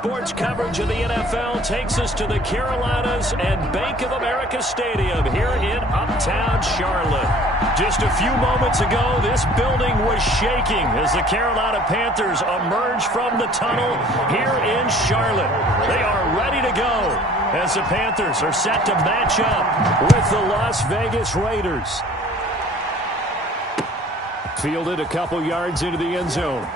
sports coverage of the NFL takes us to the Carolinas and Bank of America Stadium here in uptown Charlotte. Just a few moments ago, this building was shaking as the Carolina Panthers emerge from the tunnel here in Charlotte. They are ready to go as the Panthers are set to match up with the Las Vegas Raiders. Fielded a couple yards into the end zone.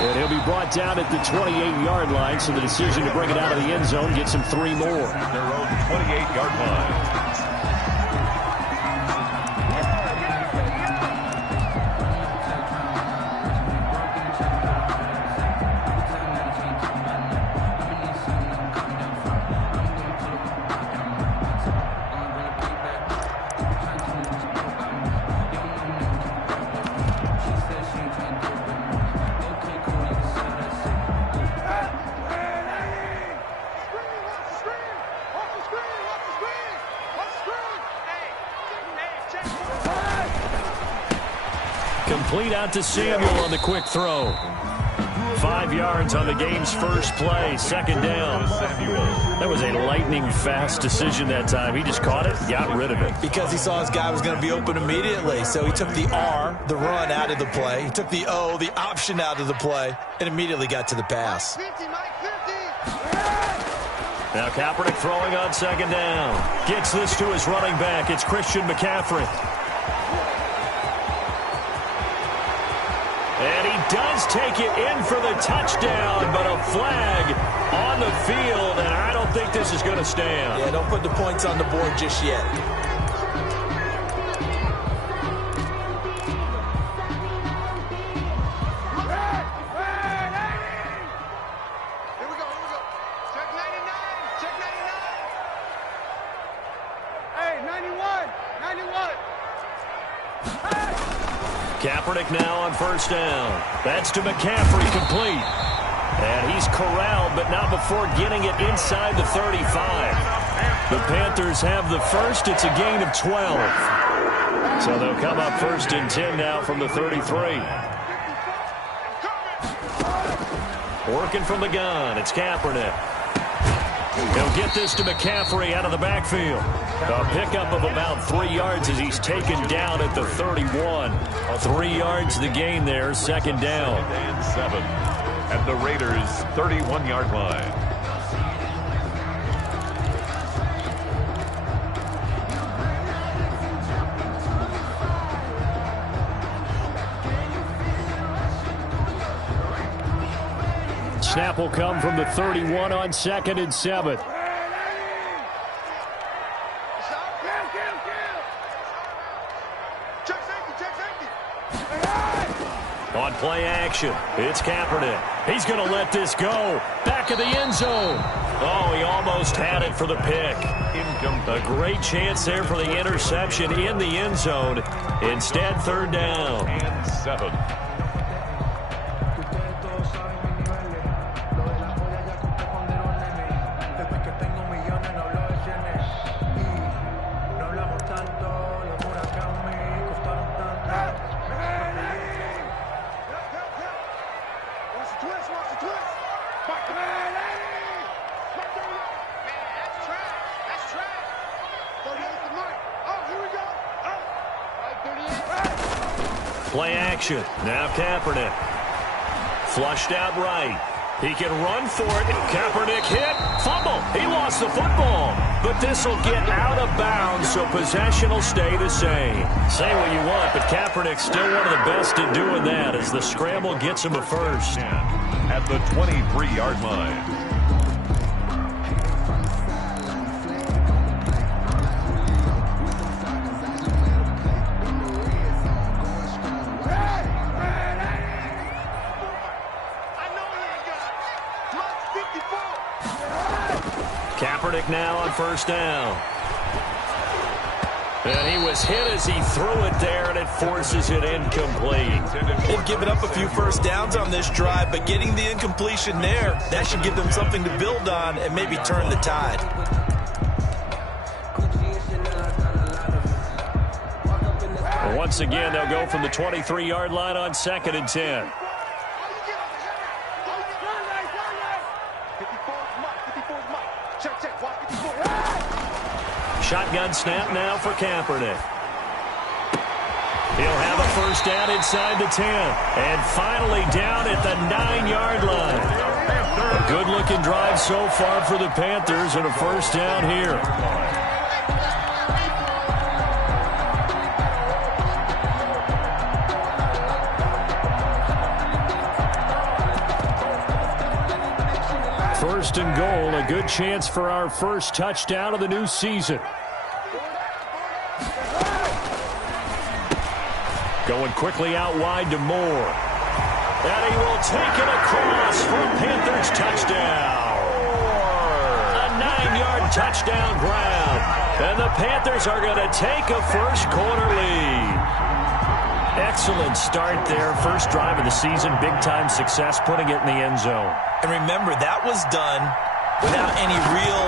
And he'll be brought down at the 28-yard line, so the decision to bring it out of the end zone gets him 3 more. Their own 28-yard line. Complete out to Samuel on the quick throw. 5 yards on the game's first play, second down. That was a lightning-fast decision that time. He just caught it, got rid of it. Because he saw his guy was going to be open immediately. So he took the R, the run, out of the play. He took the O, the option, out of the play, and immediately got to the pass. Now Kaepernick throwing on second down. Gets this to his running back. It's Christian McCaffrey. And he does take it in for the touchdown, but a flag on the field, and I don't think this is going to stand. Yeah, don't put the points on the board just yet. Kaepernick now on first down. That's to McCaffrey, complete. And he's corralled, but not before getting it inside the 35. The Panthers have the first. It's a gain of 12. So they'll come up first and 10 now from the 33. Working from the gun, it's Kaepernick. He'll get this to McCaffrey out of the backfield. A pickup of about 3 yards as he's taken down at the 31. 3 yards the gain there, second down. And 7 at the Raiders' 31-yard line. Snap will come from the 31 on second and 7. On play action, it's Kaepernick. He's going to let this go. Back of the end zone. Oh, he almost had it for the pick. A great chance there for the interception in the end zone. Instead, third down. And 7. Play action. Now Kaepernick. Flushed out right. He can run for it. Kaepernick hit. Fumble. He lost the football. But this will get out of bounds, so possession will stay the same. Say what you want, but Kaepernick's still one of the best at doing that as the scramble gets him a first. At the 23-yard line. Kaepernick now on first down. And he was hit as he threw it there, and it forces it incomplete. They've given up a few first downs on this drive, but getting the incompletion there, that should give them something to build on and maybe turn the tide. Once again, they'll go from the 23-yard line on second and 10. Shotgun snap now for Kaepernick. He'll have a first down inside the 10. And finally down at the 9-yard line. A good-looking drive so far for the Panthers and a first down here. First and goal, a good chance for our first touchdown of the new season. Going quickly out wide to Moore. And he will take it across for a Panthers touchdown. A 9-yard touchdown grab. And the Panthers are going to take a first-quarter lead. Excellent start there. First drive of the season. Big-time success putting it in the end zone. And remember, that was done without any real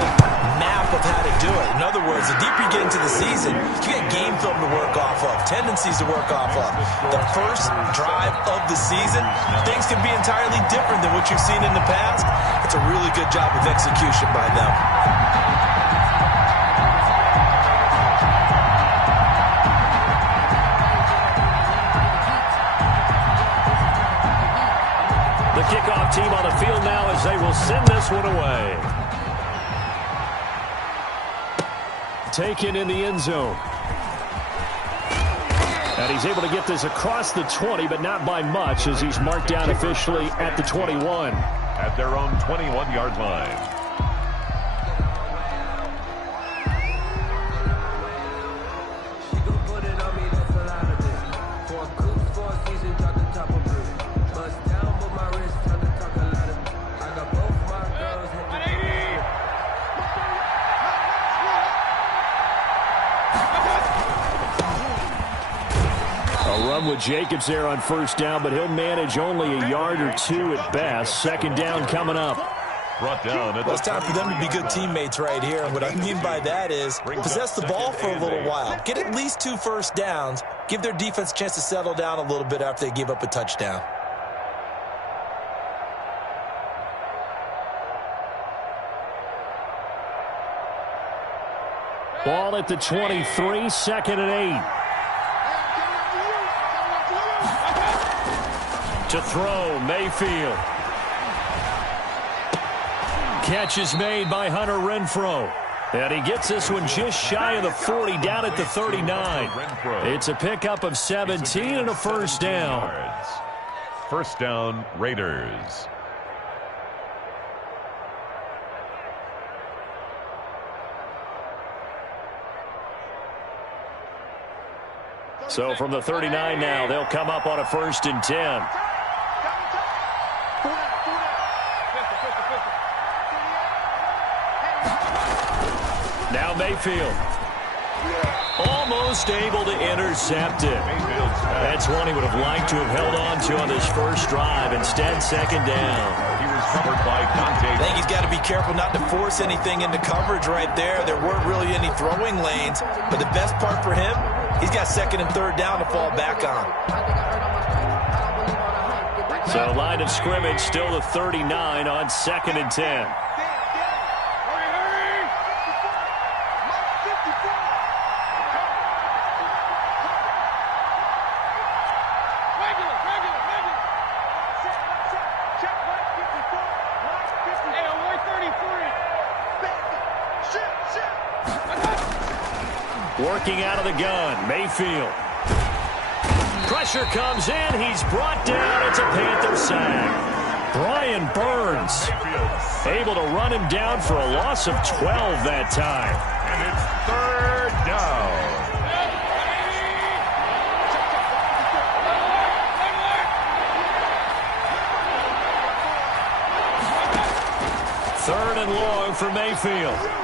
map of how to do it. In other words, the deeper you get into the season, you get game film to work off of, tendencies to work off of. The first drive of the season, things can be entirely different than what you've seen in the past. It's a really good job of execution by them. The kickoff team on the field now as they will send this one away. Taken in the end zone. And he's able to get this across the 20, but not by much as he's marked down officially at the 21. At their own 21-yard line. With Jacobs there on first down, but he'll manage only a yard or two at best. Second down coming up. Brought down. Well, it's time for them to be good teammates right here. And what I mean by that is possess the ball for a little while. Get at least 2 first downs. Give their defense a chance to settle down a little bit after they give up a touchdown. Ball at the 23, second and 8. To throw, Mayfield. Catch is made by Hunter Renfrow. And he gets this one just shy of the 40, down at the 39. It's a pickup of 17 and a first down. First down, Raiders. So from the 39 now, they'll come up on a first and 10. Now Mayfield. Almost able to intercept it. That's one he would have liked to have held on to on this first drive. Instead, second down. He was covered by Dante. I think he's got to be careful not to force anything into coverage right there. There weren't really any throwing lanes. But the best part for him, he's got second and third down to fall back on. So line of scrimmage still the 39 on second and 10. Working out of the gun, Mayfield. Pressure comes in. He's brought down. It's a Panther sack. Brian Burns able to run him down for a loss of 12 that time. And it's third down. Third and long for Mayfield.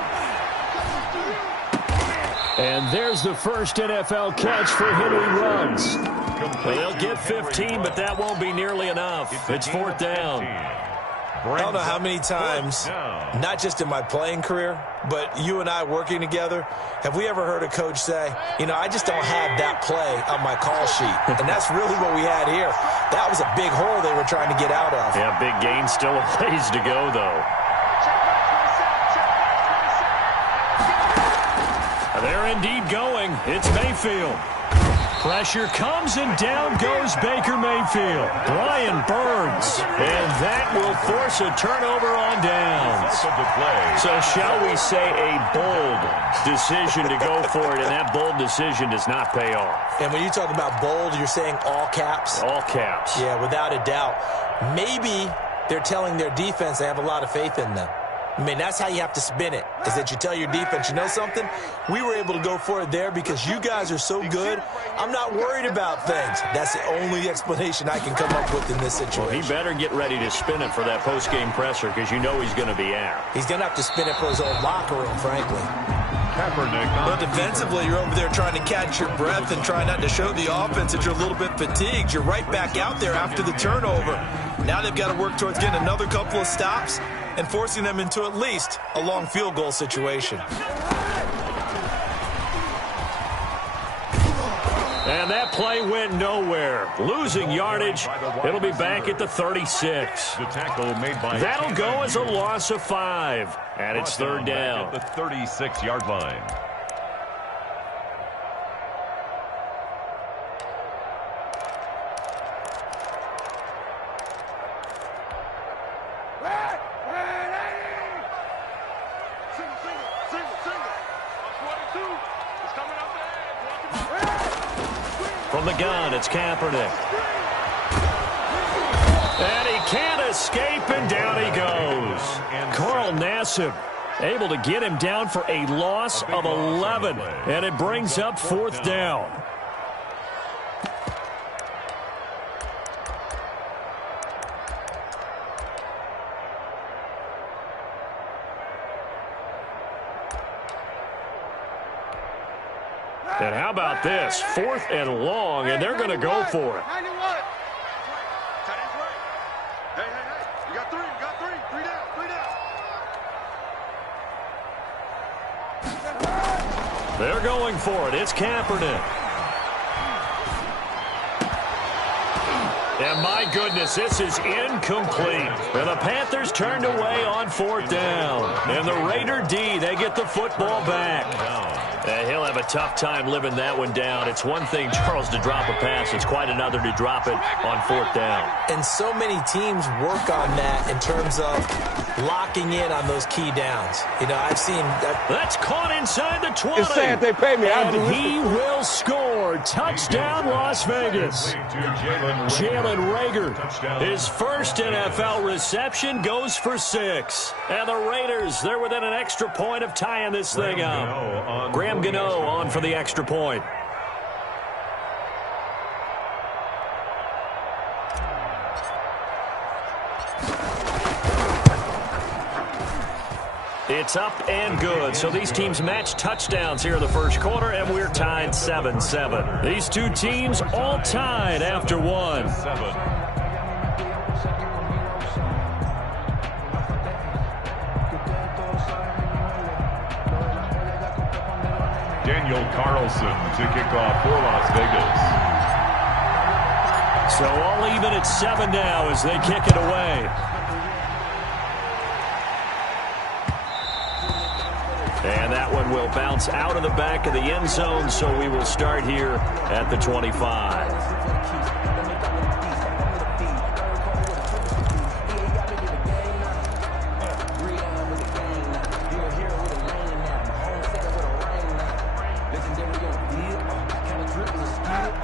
And there's the first NFL catch for Henry Ruggs. Well, they'll get 15, but that won't be nearly enough. It's fourth down. I don't know how many times, not just in my playing career, but you and I working together, have we ever heard a coach say, you know, I just don't have that play on my call sheet. And that's really what we had here. That was a big hole they were trying to get out of. Yeah, big gain, still a ways to go, though. They're indeed going. It's Mayfield. Pressure comes, and down goes Baker Mayfield. Brian Burns. And that will force a turnover on downs. So shall we say a bold decision to go for it, and that bold decision does not pay off. And when you talk about bold, you're saying all caps? All caps. Yeah, without a doubt. Maybe they're telling their defense they have a lot of faith in them. I mean, that's how you have to spin it, is that you tell your defense, you know something? We were able to go for it there because you guys are so good. I'm not worried about things. That's the only explanation I can come up with in this situation. Well, he better get ready to spin it for that post-game presser because you know he's going to be out. He's going to have to spin it for his own locker room, frankly. But defensively, you're over there trying to catch your breath and try not to show the offense that you're a little bit fatigued. You're right back out there after the turnover. Now they've got to work towards getting another couple of stops and forcing them into at least a long field goal situation. And that play went nowhere. Losing yardage. It'll be back at the 36. The tackle made by That'll go as a loss of 5. And it's third down. At the 36-yard line. From the gun, it's Kaepernick. And he can't escape, and down he goes. Carl Nassib able to get him down for a loss of 11. And it brings up fourth down. And how about this? 4th and long, and they're going to go for it. You got three. Three down. They're going for it. It's Kaepernick. And my goodness, this is incomplete. And the Panthers turned away on 4th down. And the Raider D, they get the football back. He'll have a tough time living that one down. It's one thing, Charles, to drop a pass. It's quite another to drop it on 4th down. And so many teams work on that in terms of locking in on those key downs. You know, I've seen that. That's caught inside the 20. It's sad they pay me. And he will score. Touchdown, Las Vegas. Jalen Reagor. His first NFL reception goes for 6. And the Raiders, they're within an extra point of tying this thing up. Graham Gano on for the extra point. It's up and good. So these teams match touchdowns here in the first quarter, and we're tied 7-7. These two teams all tied after one. Daniel Carlson to kick off for Las Vegas. So all even at 7 now as they kick it away. And that one will bounce out of the back of the end zone, so we will start here at the 25.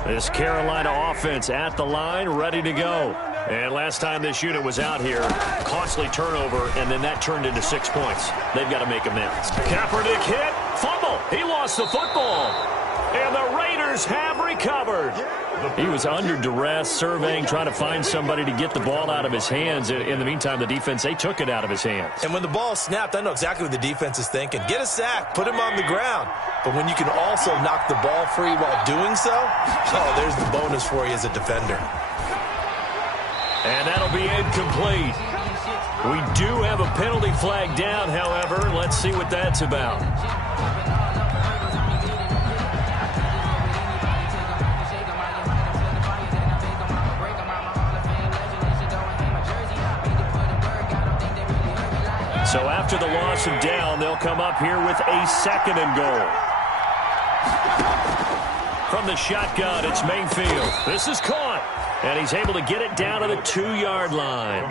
This Carolina offense at the line, ready to go. And last time this unit was out here, costly turnover, and then that turned into 6 points. They've got to make amends. Kaepernick hit, fumble. He lost the football. And the Raiders have recovered. He was under duress, surveying, trying to find somebody to get the ball out of his hands. In the meantime, the defense, they took it out of his hands. And when the ball snapped, I know exactly what the defense is thinking. Get a sack, put him on the ground. But when you can also knock the ball free while doing so, oh, there's the bonus for you as a defender. And that'll be incomplete. We do have a penalty flag down, however. Let's see what that's about. So after the loss of down, they'll come up here with a 2nd and goal. From the shotgun, it's Mayfield. This is caught. And he's able to get it down to the 2-yard line.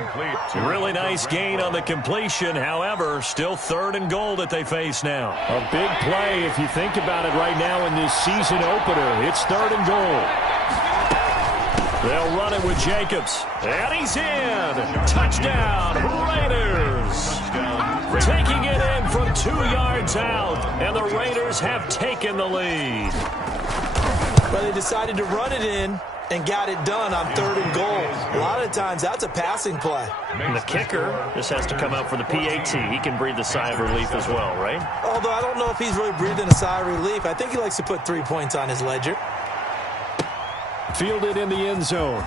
Really nice gain on the completion. However, still 3rd and goal that they face now. A big play if you think about it right now in this season opener. It's 3rd and goal. They'll run it with Jacobs. And he's in. Touchdown, Raiders. Taking it in from 2 yards out. And the Raiders have taken the lead. Well, they decided to run it in and got it done on 3rd and goal. A lot of times, that's a passing play. And the kicker just has to come out for the PAT. He can breathe a sigh of relief as well, right? Although I don't know if he's really breathing a sigh of relief. I think he likes to put 3 points on his ledger. Fielded in the end zone.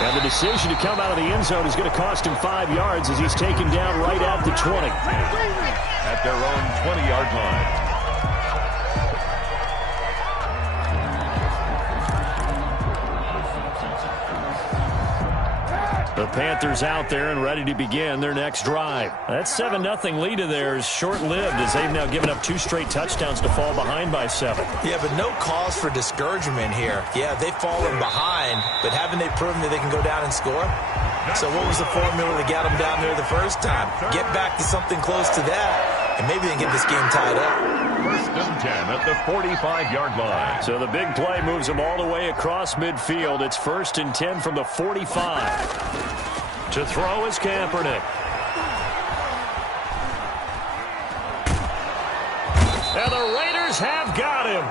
And the decision to come out of the end zone is going to cost him 5 yards as he's taken down right at the 20. At their own 20-yard line. The Panthers out there and ready to begin their next drive. That 7-0 lead of theirs short-lived as they've now given up 2 straight touchdowns to fall behind by 7. Yeah, but no cause for discouragement here. Yeah, they've fallen behind, but haven't they proven that they can go down and score? So what was the formula that got them down there the first time? Get back to something close to that, and maybe they can get this game tied up. 1st and 10 at the 45-yard line. So the big play moves them all the way across midfield. It's 1st and 10 from the 45. To throw is Kaepernick. And the Raiders have got him.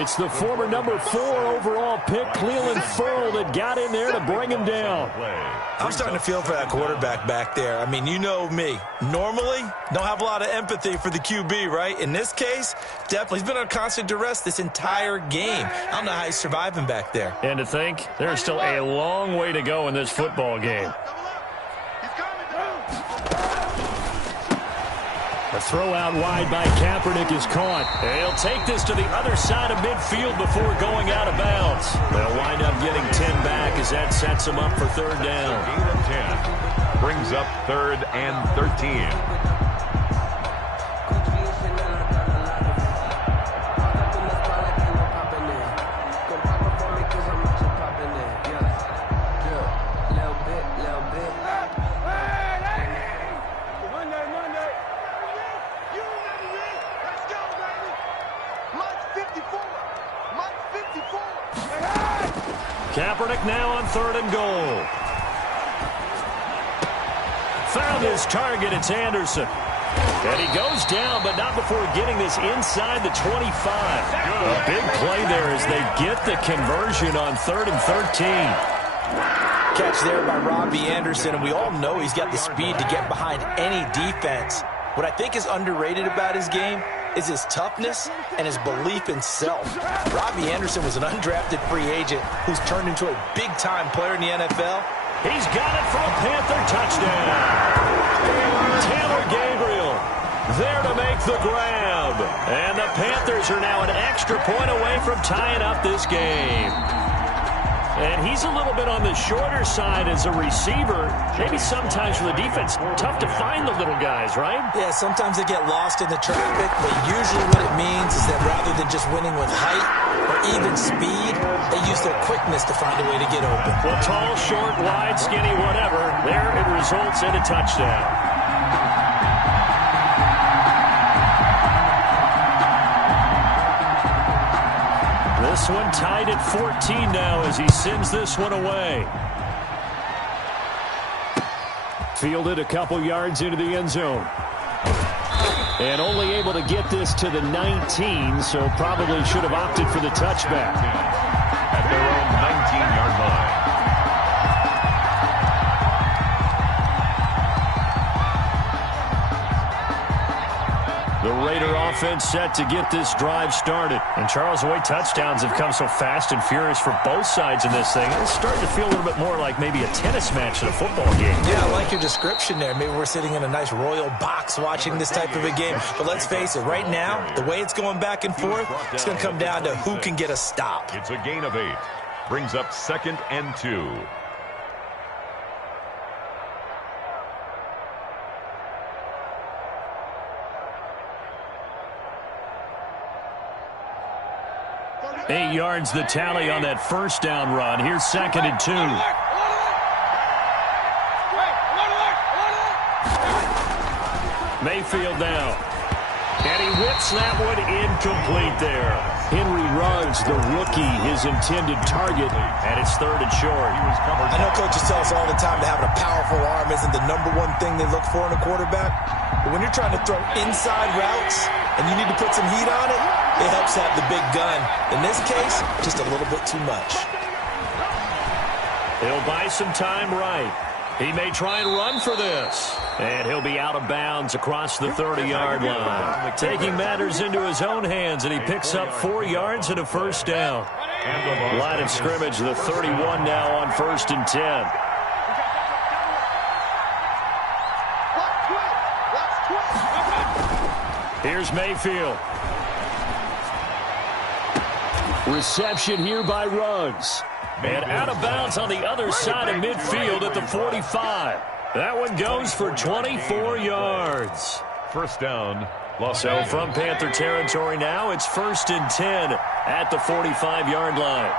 It's the former number 4 overall pick, Clelin Ferrell, that got in there to bring him down. I'm starting to feel for that quarterback back there. I mean, you know me. Normally, don't have a lot of empathy for the QB, right? In this case, definitely. He's been on constant duress this entire game. I don't know how he's surviving back there. And to think, there's still a long way to go in this football game. A throw out wide by Kaepernick is caught. He'll take this to the other side of midfield before going out of bounds. They'll wind up getting 10 back as that sets them up for 3rd down. Gain of 10 brings up 3rd and 13. Kaepernick now on 3rd and goal. Found his target. It's Anderson. And he goes down, but not before getting this inside the 25. A big play there as they get the conversion on 3rd and 13. Catch there by Robbie Anderson, and we all know he's got the speed to get behind any defense. What I think is underrated about his game is his toughness and his belief in self. Robbie Anderson was an undrafted free agent who's turned into a big-time player in the NFL. He's got it for a Panther touchdown. Taylor Gabriel there to make the grab. And the Panthers are now an extra point away from tying up this game. And he's a little bit on the shorter side as a receiver. Maybe sometimes for the defense, tough to find the little guys, right? Yeah, sometimes they get lost in the traffic, but usually what it means is that rather than just winning with height or even speed, they use their quickness to find a way to get open. Well, tall, short, wide, skinny, whatever, there it results in a touchdown. This one tied at 14 now as he sends this one away. Fielded a couple yards into the end zone. And only able to get this to the 19, so probably should have opted for the touchback. At their own 19-yard line. The Raider offense set to get this drive started. And Charles, the way touchdowns have come so fast and furious for both sides in this thing, it's starting to feel a little bit more like maybe a tennis match than a football game. Yeah, I like your description there. Maybe we're sitting in a nice royal box watching this type of a game. But let's face it, right now, the way it's going back and forth, it's going to come down to who can get a stop. It's a gain of 8. Brings up 2nd and 2. 8 yards the tally on that first down run. Here's 2nd and 2. Mayfield now. And he whips that one incomplete there. Henry Ruggs, the rookie, his intended target, and it's 3rd and short. I know coaches tell us all the time that having a powerful arm isn't the #1 thing they look for in a quarterback. But when you're trying to throw inside routes and you need to put some heat on it, it helps have the big gun. In this case, just a little bit too much. He'll buy some time right. He may try and run for this. And he'll be out of bounds across the 30-yard line. Taking matters into his own hands, and he picks up 4 yards and a first down. Line of scrimmage, the 31 now on 1st and 10. Here's Mayfield. Reception here by Ruggs. And out of bounds on the other side of midfield at the 45. That one goes for 24 yards. First down. So from Panther territory now, it's 1st and 10 at the 45-yard line.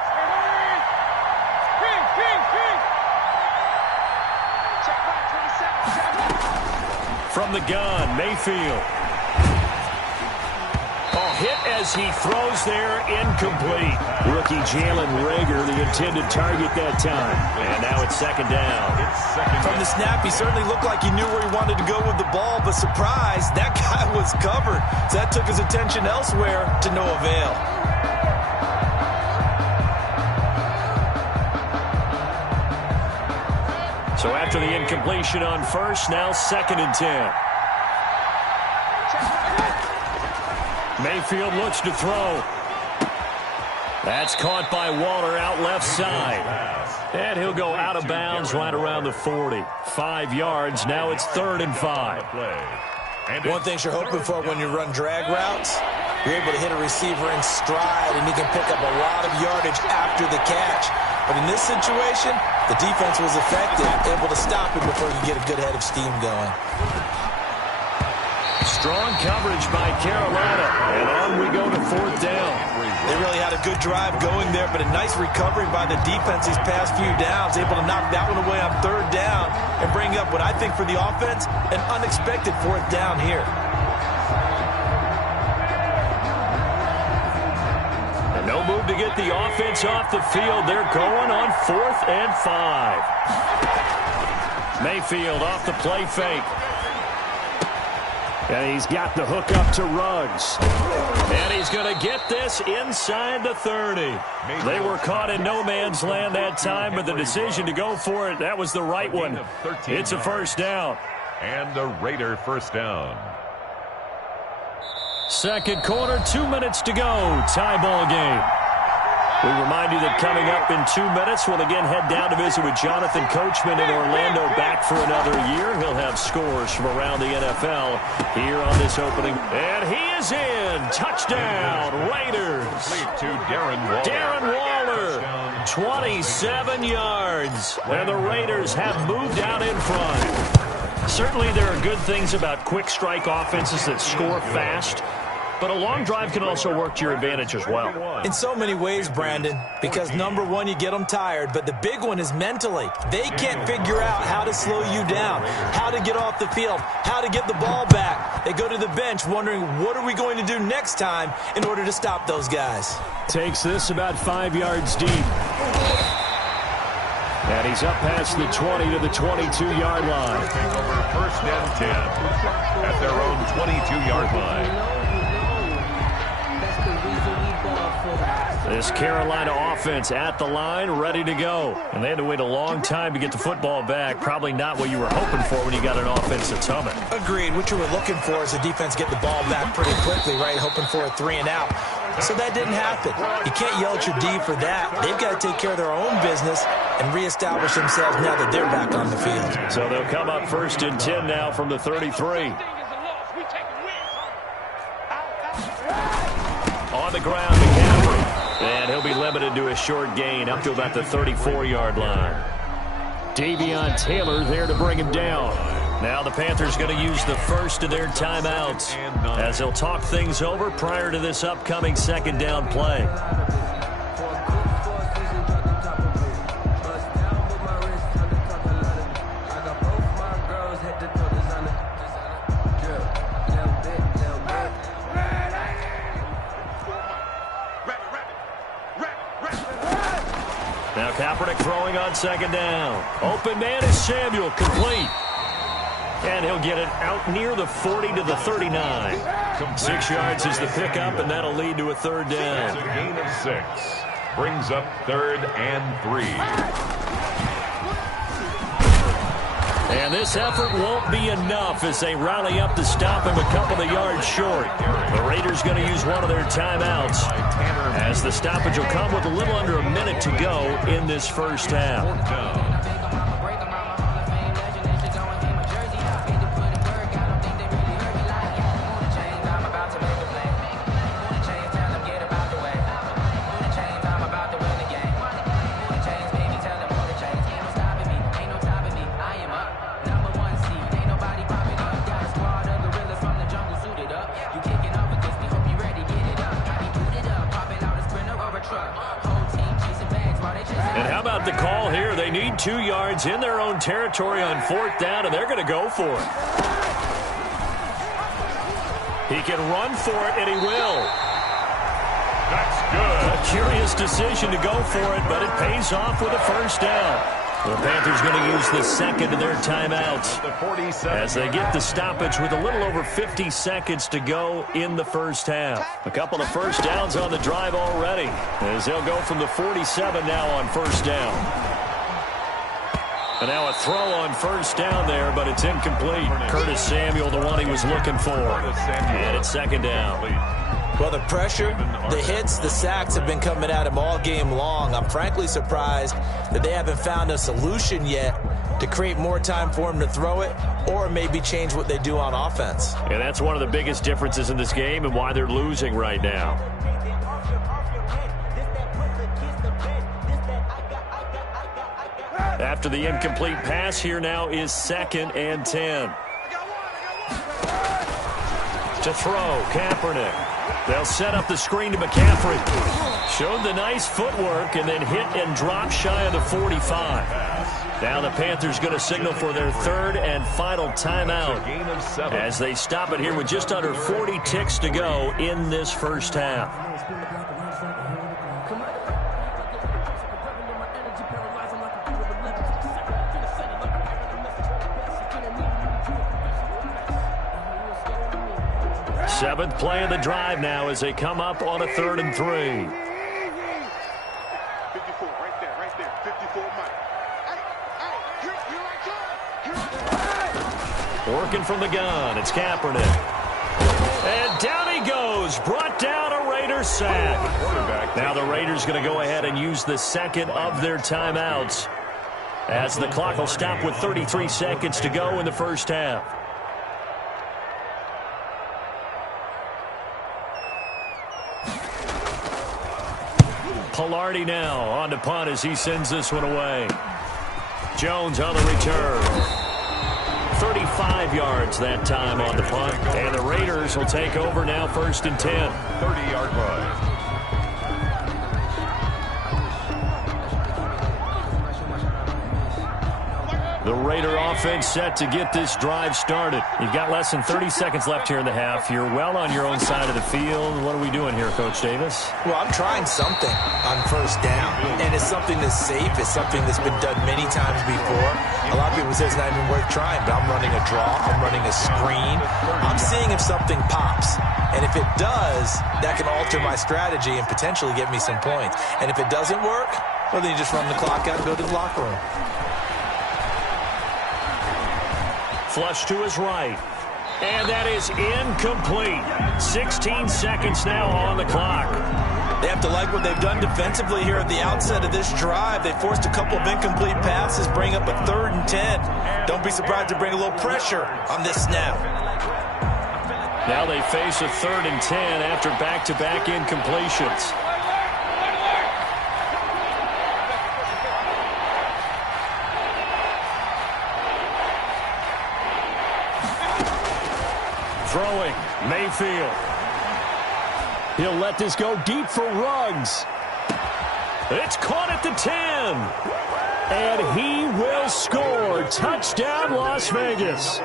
From the gun, Mayfield. Hit as he throws there, incomplete. Rookie Jalen Reagor, the intended target that time. And now it's 2nd down. From the snap, he certainly looked like he knew where he wanted to go with the ball, but surprise, that guy was covered. So that took his attention elsewhere to no avail. So after the incompletion on first, now 2nd and 10. Mayfield looks to throw. That's caught by Waller out left side. And he'll go out of bounds right around the 40. 5 yards. Now it's 3rd and 5. One thing you're hoping for when you run drag routes, you're able to hit a receiver in stride, and he can pick up a lot of yardage after the catch. But in this situation, the defense was effective, able to stop him before he could get a good head of steam going. Strong coverage by Carolina, and on we go to 4th down. They really had a good drive going there, but a nice recovery by the defense these past few downs, able to knock that one away on 3rd down and bring up what I think for the offense, an unexpected 4th down here. And no move to get the offense off the field. They're going on 4th and 5. Mayfield off the play fake. And he's got the hook up to Ruggs. And he's going to get this inside the 30. They were caught in no man's land that time, but the decision to go for it, that was the right one. It's a first down. And a Raider first down. Second quarter, 2 minutes to go. Tie ball game. We remind you that coming up in 2 minutes, we'll again head down to visit with Jonathan Coachman in Orlando, back for another year. He'll have scores from around the NFL here on this opening. And he is in. Touchdown, Raiders. To Darren Waller, 27 yards. And the Raiders have moved out in front. Certainly there are good things about quick strike offenses that score fast. But a long drive can also work to your advantage as well. In so many ways, Brandon, because number one, you get them tired, but the big one is mentally. They can't figure out how to slow you down, how to get off the field, how to get the ball back. They go to the bench wondering, what are we going to do next time in order to stop those guys? Takes this about 5 yards deep. And he's up past the 20 to the 22-yard line. Taking over 1st and 10 at their own 22-yard line. This Carolina offense at the line, ready to go. And they had to wait a long time to get the football back. Probably not what you were hoping for when you got an offense that's humming. Agreed. What you were looking for is the defense get the ball back pretty quickly, right? Hoping for a 3 and out. So that didn't happen. You can't yell at your D for that. They've got to take care of their own business and reestablish themselves now that they're back on the field. So they'll come up 1st and 10 now from the 33. On the ground, McCaffrey. And he'll be limited to a short gain up to about the 34-yard line. Davion Taylor there to bring him down. Now the Panthers going to use the first of their timeouts as they'll talk things over prior to this upcoming 2nd down play. Kaepernick throwing on second down. Open man is Samuel, complete. And he'll get it out near the 40 to the 39. 6 yards is the pickup, and that'll lead to a third down. It's a gain of 6. Brings up 3rd and 3. And this effort won't be enough as they rally up to stop him a couple of yards short. The Raiders going to use one of their timeouts as the stoppage will come with a little under a minute to go in this first half. The call here, they need 2 yards in their own territory on 4th down, and they're going to go for it. He can run for it, and he will. That's good. A curious decision to go for it, but it pays off with a first down. The Panthers going to use the second of their timeouts as they get the stoppage with a little over 50 seconds to go in the first half. A couple of first downs on the drive already as they'll go from the 47 now on first down. And now a throw on first down there, but it's incomplete. Curtis Samuel, the one he was looking for. And it's second down. Well, the pressure, the hits, the sacks have been coming at him all game long. I'm frankly surprised that they haven't found a solution yet to create more time for him to throw it or maybe change what they do on offense. And that's one of the biggest differences in this game and why they're losing right now. After the incomplete pass, here now is 2nd and 10. To throw, Kaepernick. They'll set up the screen to McCaffrey. Showed the nice footwork and then hit and drop shy of the 45. Now the Panthers going to signal for their 3rd and final timeout as they stop it here with just under 40 ticks to go in this first half. Seventh play of the drive now as they come up on a 3rd and 3. 54, right there, 54 Mike. Working from the gun, it's Kaepernick. And down he goes, brought down a Raiders sack. Now the Raiders going to go ahead and use the second of their timeouts as the clock will stop with 33 seconds to go in the first half. Pilardi now on to punt as he sends this one away. Jones on the return. 35 yards that time on the punt. And the Raiders will take over now 1st and 10. 30-yard line. The Raider offense set to get this drive started. You've got less than 30 seconds left here in the half. You're well on your own side of the field. What are we doing here, Coach Davis? Well, I'm trying something on first down, and it's something that's safe. It's something that's been done many times before. A lot of people say it's not even worth trying, but I'm running a draw. I'm running a screen. I'm seeing if something pops, and if it does, that can alter my strategy and potentially get me some points. And if it doesn't work, well, then you just run the clock out and go to the locker room. Flush to his right. And that is incomplete. 16 seconds now on the clock. They have to like what they've done defensively here at the outset of this drive. They forced a couple of incomplete passes, bring up a 3rd and 10. Don't be surprised to bring a little pressure on this snap. Now they face a 3rd and 10 after back-to-back incompletions. Throwing, Mayfield. He'll let this go deep for Ruggs. It's caught at the 10. And he will score. Touchdown, Las Vegas.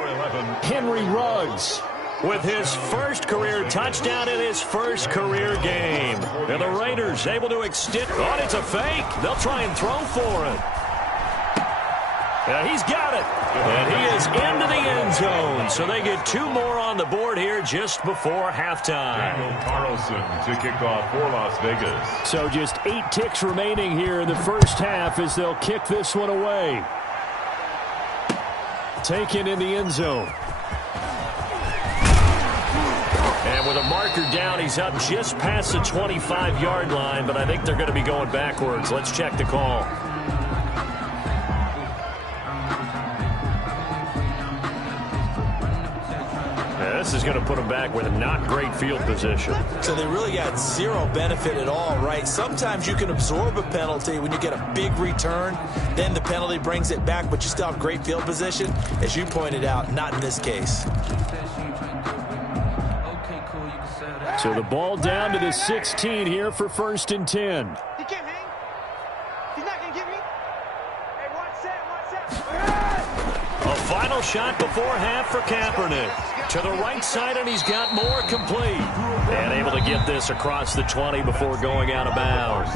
Henry Ruggs with his first career touchdown in his first career game. And the Raiders able to extend. Oh, it's a fake. They'll try and throw for it. He's got it. And he is into the end zone. So they get 2 more on the board here just before halftime. Daniel Carlson to kick off for Las Vegas. So just 8 ticks remaining here in the first half as they'll kick this one away. Taken in the end zone. And with a marker down, he's up just past the 25-yard line, but I think they're going to be going backwards. Let's check the call. This is going to put them back with a not great field position. So they really got 0 benefit at all, right? Sometimes you can absorb a penalty when you get a big return. Then the penalty brings it back, but you still have great field position. As you pointed out, not in this case. So the ball down to the 16 here for 1st and 10. He can't hang. He's not going to get me. Hey, watch that. A final shot before half for Kaepernick. To the right side, and he's got more complete. And able to get this across the 20 before going out of bounds.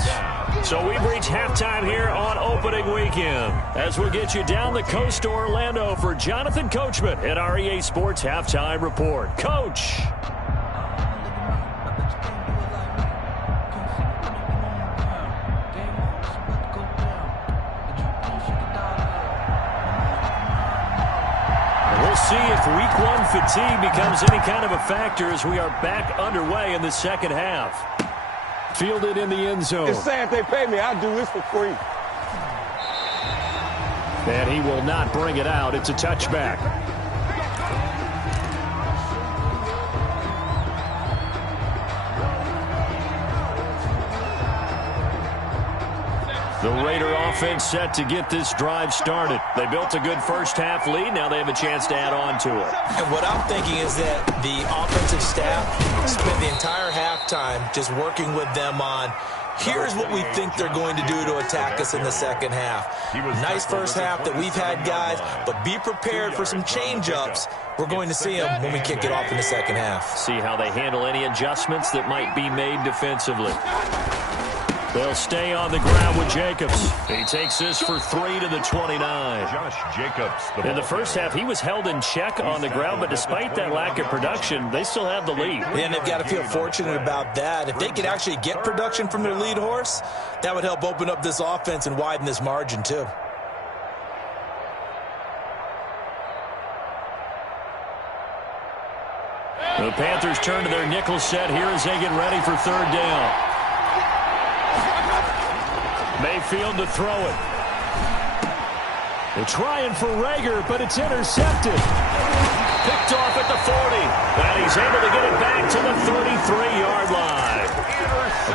So we've reached halftime here on opening weekend. As we'll get you down the coast to Orlando for Jonathan Coachman at our EA Sports Halftime Report. Coach. See if week 1 fatigue becomes any kind of a factor as we are back underway in the second half. Fielded in the end zone. It's saying if they pay me, I'll do this for free. And he will not bring it out. It's a touchback. The Raider offense set to get this drive started. They built a good first half lead. Now they have a chance to add on to it. And what I'm thinking is that the offensive staff spent the entire halftime just working with them on, here's what we think they're going to do to attack us in the second half. Nice first half that we've had, guys, but be prepared for some change-ups. We're going to see them when we kick it off in the second half. See how they handle any adjustments that might be made defensively. They'll stay on the ground with Jacobs. He takes this for 3 to the 29. Josh Jacobs. In the first half, he was held in check on the ground, but despite that lack of production, they still have the lead. And they've got to feel fortunate about that. If they could actually get production from their lead horse, that would help open up this offense and widen this margin, too. The Panthers turn to their nickel set here as they get ready for 3rd down. Mayfield to throw it. They're trying for Rager, but it's intercepted. Picked off at the 40. And he's able to get it back to the 33-yard line.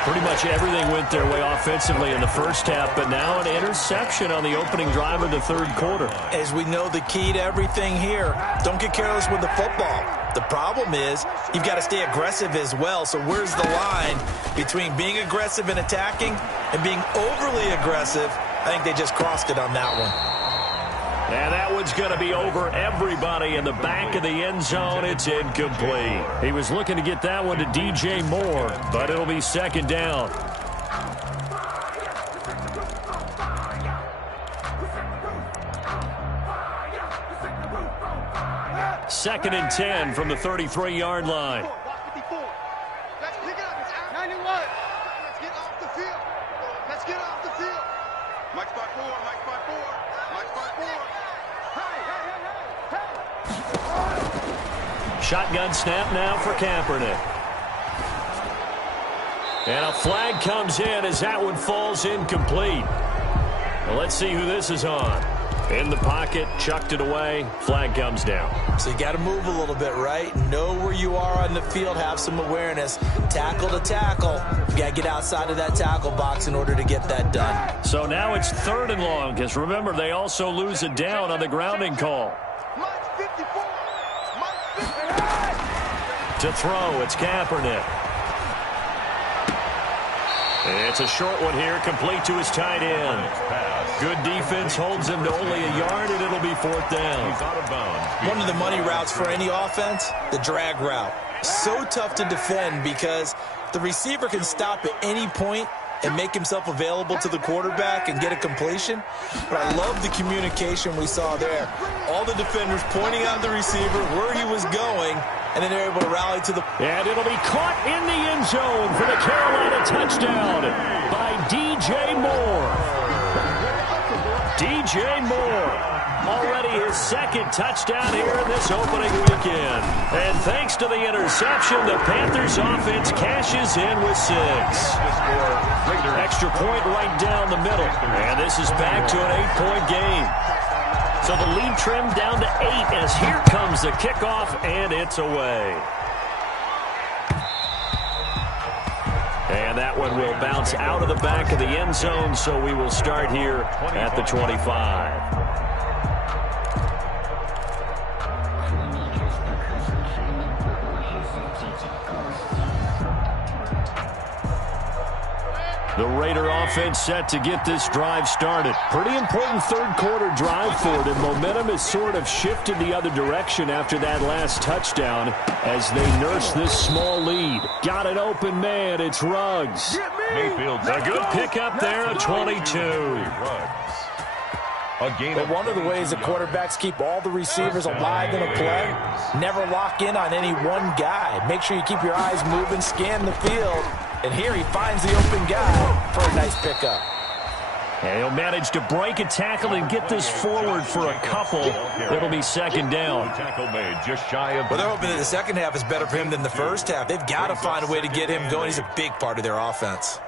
Pretty much everything went their way offensively in the first half, but now an interception on the opening drive of the 3rd quarter. As we know, the key to everything here, don't get careless with the football. The problem is you've got to stay aggressive as well. So where's the line between being aggressive and attacking and being overly aggressive? I think they just crossed it on that one. And that one's going to be over everybody in the back of the end zone. It's incomplete. He was looking to get that one to DJ Moore, but it'll be 2nd down. Second and 10 from the 33-yard line. Let's pick it up. It's out. 91. Let's get off the field. Let's get off the field. Mike's by 4. Mike's by 4. Mike's by 4. Shotgun snap now for Kaepernick. And a flag comes in as that one falls incomplete. Well, let's see who this is on. In the pocket, chucked it away, flag comes down. So you got to move a little bit, right? Know where you are on the field, have some awareness. Tackle to tackle. You got to get outside of that tackle box in order to get that done. So now it's 3rd and long, because remember, they also lose it down on the grounding call. Mike's 54. Mike's 54. To throw, it's Kaepernick. It's a short one here, complete to his tight end. Good defense holds him to only a yard, and it'll be fourth down. One of the money routes for any offense, the drag route. So tough to defend because the receiver can stop at any point and make himself available to the quarterback and get a completion. But I love the communication we saw there. All the defenders pointing out the receiver where he was going, and then they're able to rally to the... And it'll be caught in the end zone for the Carolina touchdown by DJ Moore. DJ Moore. Already his second touchdown here in this opening weekend. And thanks to the interception, the Panthers offense cashes in with 6. Extra point right down the middle. And this is back to an 8-point game. So the lead trimmed down to 8 as here comes the kickoff, and it's away. And that one will bounce out of the back of the end zone, so we will start here at the 25. The Raider offense set to get this drive started. Pretty important third-quarter drive for them. Momentum has sort of shifted the other direction after that last touchdown as they nurse this small lead. Got an open man. It's Ruggs. Mayfield's a good pickup there at 22. But one of the ways the quarterbacks keep all the receivers alive in a play, never lock in on any one guy. Make sure you keep your eyes moving, scan the field. And here he finds the open guy for a nice pickup. And he'll manage to break a tackle and get this forward for a couple. It'll be second down. Well, they're hoping that the second half is better for him than the first half. They've got to find a way to get him going. He's a big part of their offense.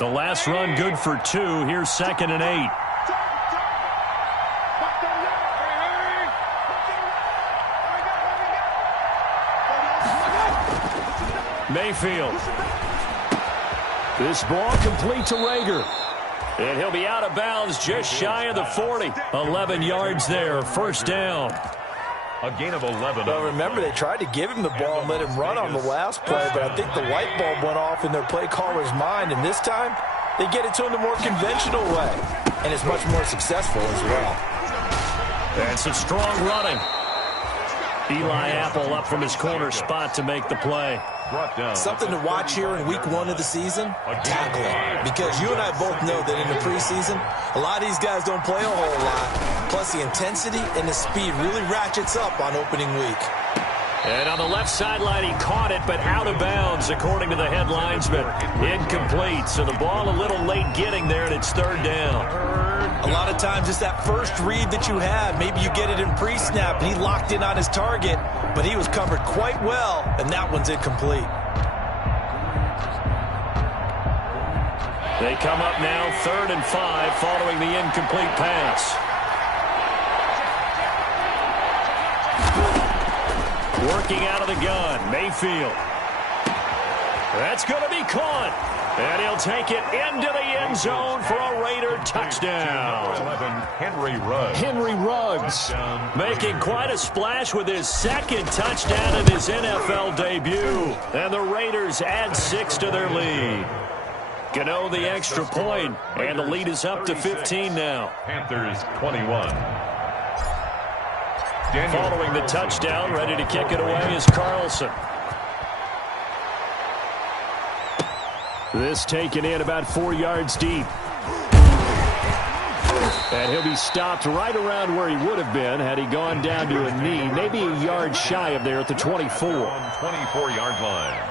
The last run good for 2. Here's 2nd and 8. Mayfield. This ball complete to Rager. And he'll be out of bounds just shy of the 40. 11 yards there, first down. A gain of 11. Well, remember, they tried to give him the ball and let him run on the last play, but I think the light bulb went off in their play caller's mind, and this time they get it to him the more conventional way, and it's much more successful as well. And some strong running. Eli Apple up from his corner spot to make the play. Something to watch here in week 1 of the season, tackling. Because you and I both know that in the preseason, a lot of these guys don't play a whole lot. Plus the intensity and the speed really ratchets up on opening week. And on the left sideline, he caught it, but out of bounds, according to the head linesman. Incomplete, so the ball a little late getting there, and it's third down. A lot of times it's that first read that you have. Maybe you get it in pre-snap, and he locked in on his target, but he was covered quite well, and that one's incomplete. They come up now, 3rd and 5, following the incomplete pass. Working out of the gun, Mayfield. That's going to be caught. And he'll take it into the end zone for a Raider touchdown. 11, Henry Ruggs making quite a splash with his second touchdown in his NFL debut. And the Raiders add 6 to their lead. Gano the extra point, and the lead is up to 15 now. Panthers 21. Following the touchdown, ready to kick it away is Carlson. This taken in about 4 yards deep. And he'll be stopped right around where he would have been had he gone down to a knee, maybe a yard shy of there at the 24. 24-yard line.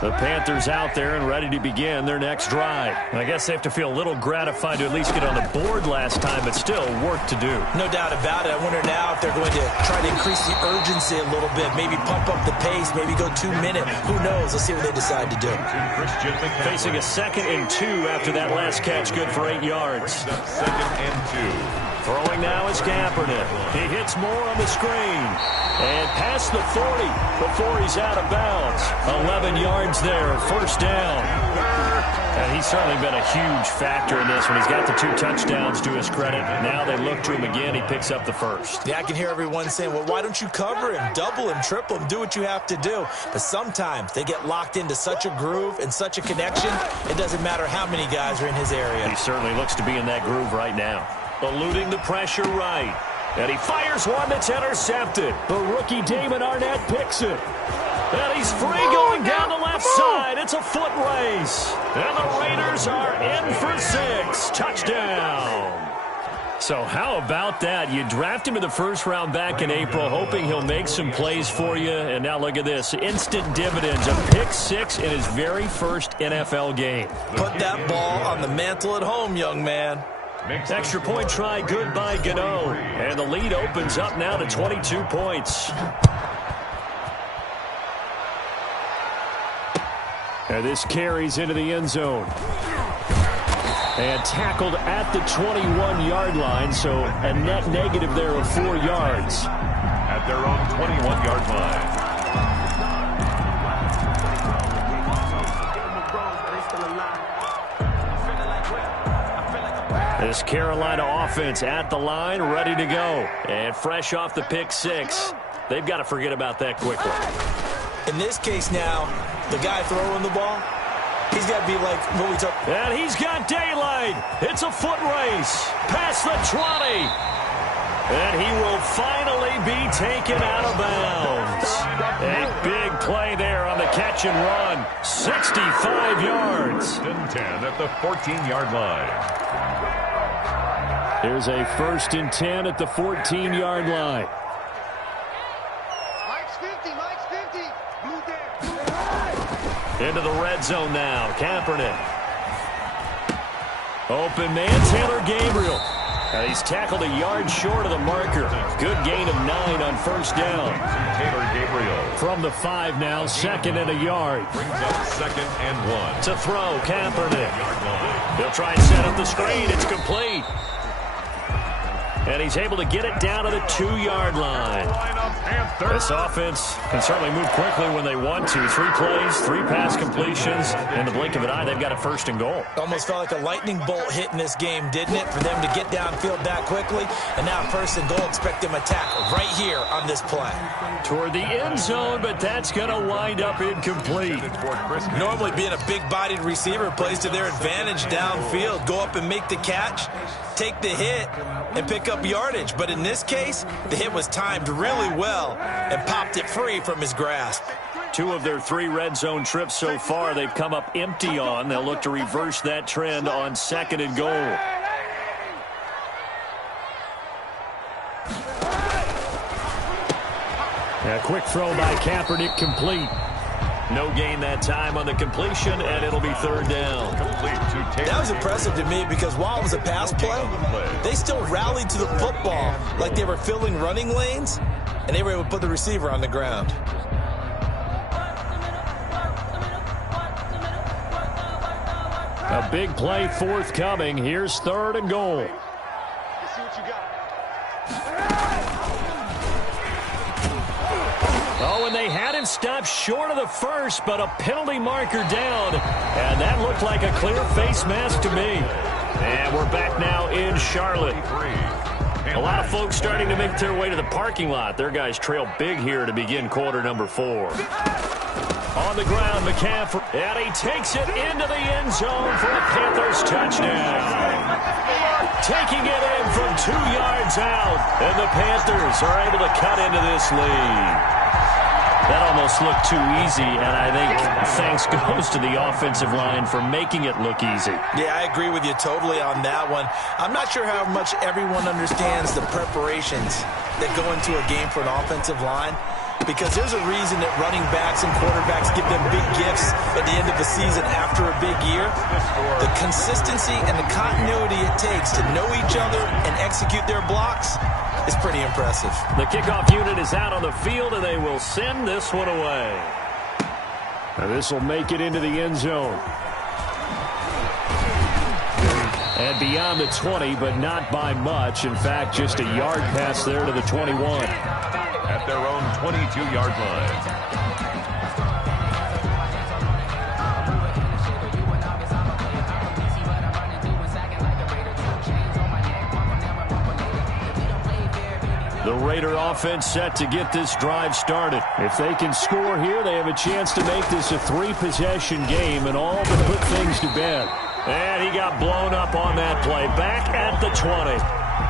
The Panthers out there and ready to begin their next drive. I guess they have to feel a little gratified to at least get on the board last time, but still work to do. No doubt about it. I wonder now if they're going to try to increase the urgency a little bit, maybe pump up the pace, maybe go 2 minute. Who knows? Let's see what they decide to do. Facing a 2nd and 2 after that last catch, good for 8 yards. 2nd and 2. Throwing now is Kaepernick. He hits more on the screen. And past the 40 before he's out of bounds. 11 yards there, first down. And he's certainly been a huge factor in this when he's got the 2 touchdowns to his credit. Now they look to him again. He picks up the first. Yeah, I can hear everyone saying, well, why don't you cover him, double him, triple him, do what you have to do. But sometimes they get locked into such a groove and such a connection, it doesn't matter how many guys are in his area. He certainly looks to be in that groove right now. Eluding the pressure right. And he fires one that's intercepted. The rookie Damon Arnett picks it. And he's free going down the left side. It's a foot race. And the Raiders are in for 6. Touchdown. So how about that? You draft him in the first round back in April, hoping he'll make some plays for you. And now look at this. Instant dividends. A pick 6 in his very first NFL game. Put that ball on the mantle at home, young man. Extra point try good by Gano. And the lead opens up now to 22 points. And this carries into the end zone. And tackled at the 21-yard line, so a net negative there of 4 yards. At their own 21-yard line. This Carolina offense at the line, ready to go. And fresh off the pick 6. They've got to forget about that quickly. In this case now, the guy throwing the ball, he's got to be like what we talk. And he's got daylight. It's a foot race. Past the 20. And he will finally be taken out of bounds. A big play there on the catch and run. 65 yards. 10 at the 14-yard line. There's a 1st and 10 at the 14-yard line. Mike's 50, Mike's 50. Blue there. Into the red zone now. Kaepernick. Open man, Taylor Gabriel. And he's tackled a yard short of the marker. Good gain of 9 on first down. Taylor Gabriel. From the 5 now, 2nd and a yard. Brings up 2nd and 1. To throw, Kaepernick. He'll try and set up the screen. It's complete. And he's able to get it down to the 2-yard line. This offense can certainly move quickly when they want to. 3 plays, 3 pass completions. In the blink of an eye, they've got a 1st and goal. Almost felt like a lightning bolt hit in this game, didn't it? For them to get downfield that quickly. And now 1st and goal, expect them attack right here on this play. Toward the end zone, but that's going to wind up incomplete. Normally being a big-bodied receiver plays to their advantage downfield. Go up and make the catch, take the hit, and pick up yardage. But in this case, the hit was timed really well and popped it free from his grasp. 2 of their 3 red zone trips so far, they've come up empty on. They'll look to reverse that trend on 2nd and goal. A quick throw by Kaepernick, complete. No gain that time on the completion, and it'll be 3rd down. That was impressive to me because while it was a pass play, they still rallied to the football like they were filling running lanes, and they were able to put the receiver on the ground. A big play forthcoming. Here's 3rd and goal. Let's see what you got. Oh, and they had him stopped short of the 1st, but a penalty marker down. And that looked like a clear face mask to me. And we're back now in Charlotte. A lot of folks starting to make their way to the parking lot. Their guys trail big here to begin quarter number 4. On the ground, McCaffrey. And he takes it into the end zone for a Panthers touchdown. Taking it in from 2 yards out. And the Panthers are able to cut into this lead. That almost looked too easy, and I think thanks goes to the offensive line for making it look easy. Yeah, I agree with you totally on that one. I'm not sure how much everyone understands the preparations that go into a game for an offensive line, because there's a reason that running backs and quarterbacks give them big gifts at the end of the season after a big year. The consistency and the continuity it takes to know each other and execute their blocks is pretty impressive. The kickoff unit is out on the field, and they will send this one away. Now this will make it into the end zone. And beyond the 20, but not by much. In fact, just a yard pass there to the 21. At their own 22-yard line. The Raider offense set to get this drive started. If they can score here, they have a chance to make this a 3-possession game and all but put things to bed. And he got blown up on that play. Back at the 20.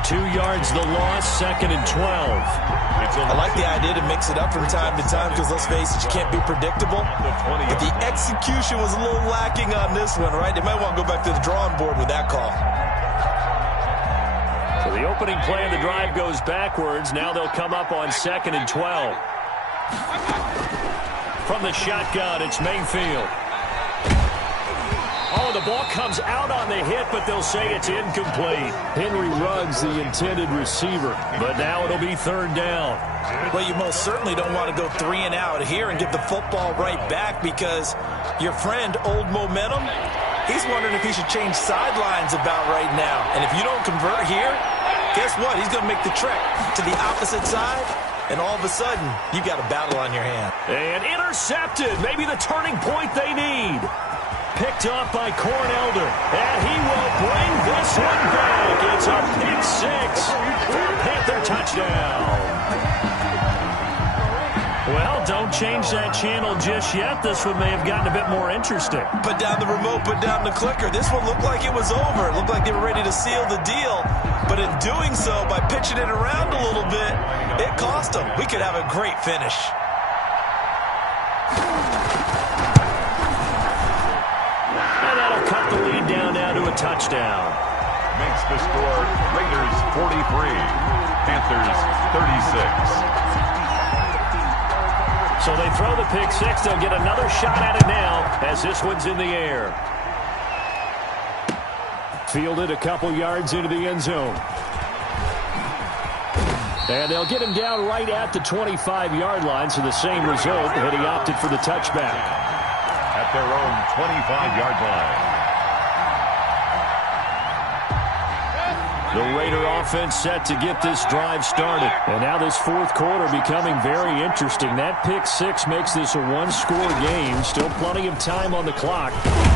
2 yards the loss, 2nd and 12. I like the idea to mix it up from time to time because, let's face it, you can't be predictable. But the execution was a little lacking on this one, right? They might want to go back to the drawing board with that call. So the opening play of the drive goes backwards. Now they'll come up on 2nd and 12. From the shotgun, it's Mayfield. Oh, the ball comes out on the hit, but they'll say it's incomplete. Henry Ruggs, the intended receiver. But now it'll be 3rd down. Well, you most certainly don't want to go 3 and out here and give the football right back because your friend, Old Momentum, he's wondering if he should change sidelines about right now. And if you don't convert here, guess what? He's going to make the trek to the opposite side, and all of a sudden, you've got a battle on your hand. And intercepted. Maybe the turning point they need. Picked off by Cornelder, and he will bring this one back. It's a pick 6 for a Panther touchdown. Well, don't change that channel just yet. This one may have gotten a bit more interesting. Put down the remote, put down the clicker. This one looked like it was over. It looked like they were ready to seal the deal. But in doing so, by pitching it around a little bit, it cost them. We could have a great finish. Cut the lead down now to a touchdown. Makes the score Raiders 43, Panthers 36. So they throw the pick 6. They'll get another shot at it now as this one's in the air. Fielded a couple yards into the end zone. And they'll get him down right at the 25-yard line, so the same result, but he opted for the touchback. At their own 25-yard line. The Raider offense set to get this drive started. And now this 4th quarter becoming very interesting. That pick 6 makes this a 1-score game. Still plenty of time on the clock.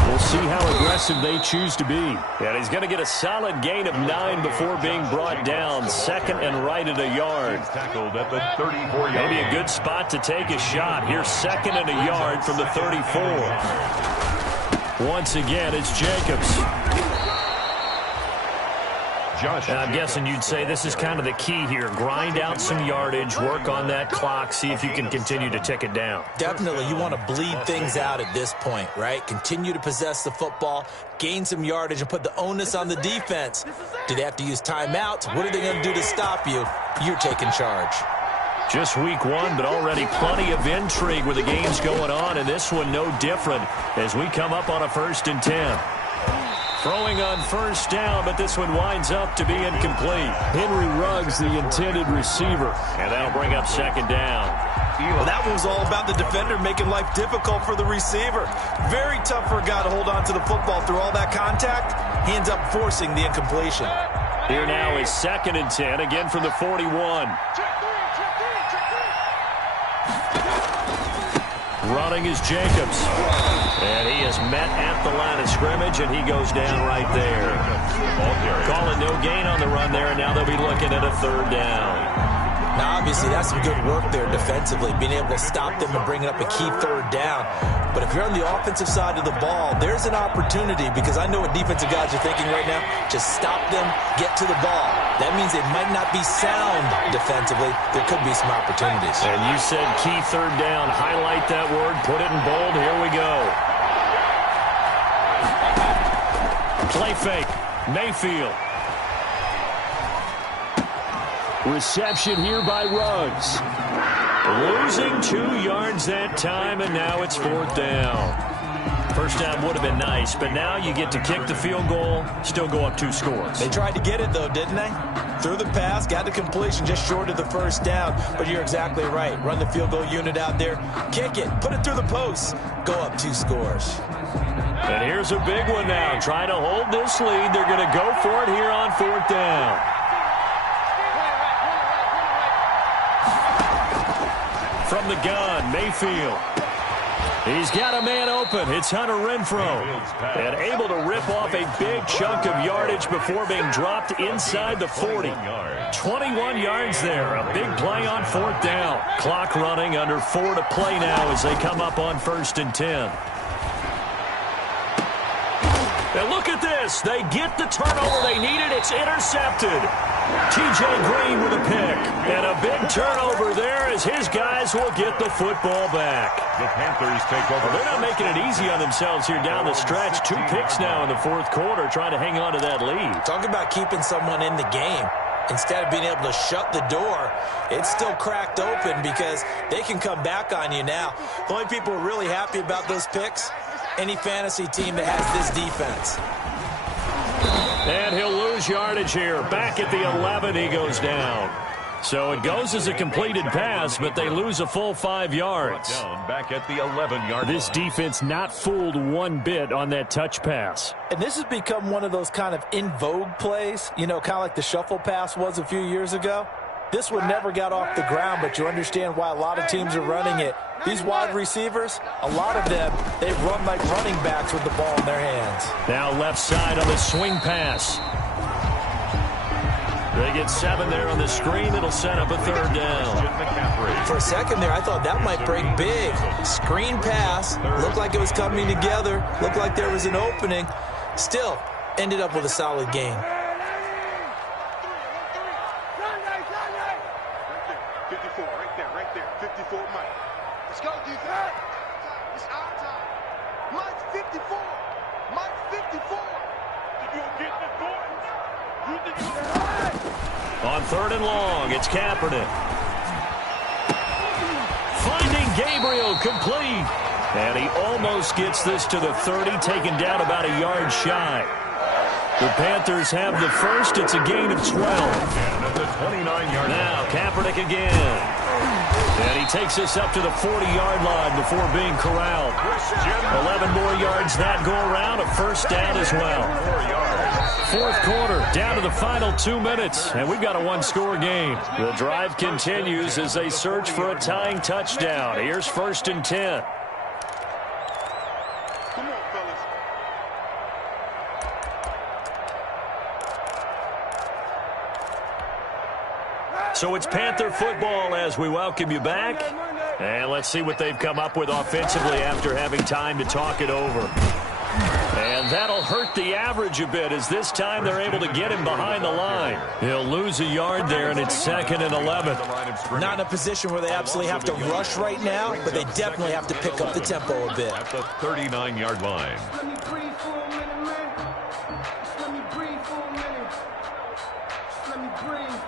We'll see how aggressive they choose to be. And he's going to get a solid gain of 9 before being brought down. 2nd and right at a yard. Tackled at the 34-yard. Maybe a good spot to take a shot. Here's 2nd and a yard from the 34. Once again, it's Jacobs. And I'm guessing you'd say this is kind of the key here. Grind out some yardage, work on that clock, see if you can continue to tick it down. Definitely. You want to bleed things out at this point, right? Continue to possess the football, gain some yardage, and put the onus on the defense. Do they have to use timeouts? What are they going to do to stop you? You're taking charge. Just week 1, but already plenty of intrigue where the game's going on, and this one no different as we come up on a 1st and 10. Throwing on 1st down, but this one winds up to be incomplete. Henry Ruggs, the intended receiver. And that'll bring up 2nd down. Well, that one was all about the defender making life difficult for the receiver. Very tough for a guy to hold on to the football through all that contact. He ends up forcing the incompletion. Here now is 2nd and 10, again from the 41. Running is Jacobs. And he is met at the line of scrimmage, and he goes down right there. Calling no gain on the run there, and now they'll be looking at a 3rd down. Now, obviously, that's some good work there defensively, being able to stop them and bringing up a key 3rd down. But if you're on the offensive side of the ball, there's an opportunity, because I know what defensive guys are thinking right now. Just stop them, get to the ball. That means they might not be sound defensively. There could be some opportunities. And you said key 3rd down. Highlight that word. Put it in bold. Here we go. Play fake. Mayfield. Reception here by Ruggs. Losing 2 yards that time, and now it's 4th down. 1st down would have been nice, but now you get to kick the field goal, still go up 2 scores. They tried to get it, though, didn't they? Threw the pass, got the completion just short of the 1st down. But you're exactly right. Run the field goal unit out there. Kick it. Put it through the post. Go up 2 scores. And here's a big one now. Trying to hold this lead. They're going to go for it here on 4th down. From the gun, Mayfield. He's got a man open. It's Hunter Renfrow. And able to rip off a big chunk of yardage before being dropped inside the 40. 21 yards there. A big play on 4th down. Clock running, under 4 to play now as they come up on 1st and 10. And look at this. They get the turnover they needed. It's intercepted. T.J. Green with a pick. And a big turnover there as his guys will get the football back. The Panthers take over. Well, they're not making it easy on themselves here down the stretch. 2 picks now in the 4th quarter, trying to hang on to that lead. Talk about keeping someone in the game. Instead of being able to shut the door, it's still cracked open because they can come back on you now. The only people who are really happy about those picks, any fantasy team that has this defense. And he'll lose yardage here. Back at the 11, he goes down. So it goes as a completed pass, but they lose a full 5 yards. Down back at the 11-yard line. This defense not fooled one bit on that touch pass. And this has become one of those kind of in vogue plays, you know, kind of like the shuffle pass was a few years ago. This one never got off the ground, but you understand why a lot of teams are running it. These wide receivers, a lot of them, they run like running backs with the ball in their hands. Now left side on the swing pass. They get 7 there on the screen. It'll set up a 3rd down. For a second there, I thought that might break big. Screen pass. Looked like it was coming together. Looked like there was an opening. Still, ended up with a solid game. 54, right there. 54, Mike. Let's go, defense. It's our time. Mike's 54. Mike's 54. Did you get the points? You did On 3rd and long, it's Kaepernick. Finding Gabriel complete. And he almost gets this to the 30, taken down about a yard shy. The Panthers have the first. It's a gain of 12. And at the 29-yard line. Now Kaepernick again. And he takes us up to the 40-yard line before being corralled. 11 more yards that go around. A 1st down as well. 4 yards. 4th quarter, down to the final 2 minutes, and we've got a 1-score game. The drive continues as they search for a tying touchdown. Here's 1st and 10. Come on, fellas. So it's Panther football as we welcome you back. And let's see what they've come up with offensively after having time to talk it over. And that'll hurt the average a bit as this time they're able to get him behind the line. He'll lose a yard there, and it's 2nd and 11. Not in a position where they absolutely have to rush right now, but they definitely have to pick up the tempo a bit. At the 39-yard line. Let me breathe for a minute, man. Just let me breathe for a minute. Just let me breathe.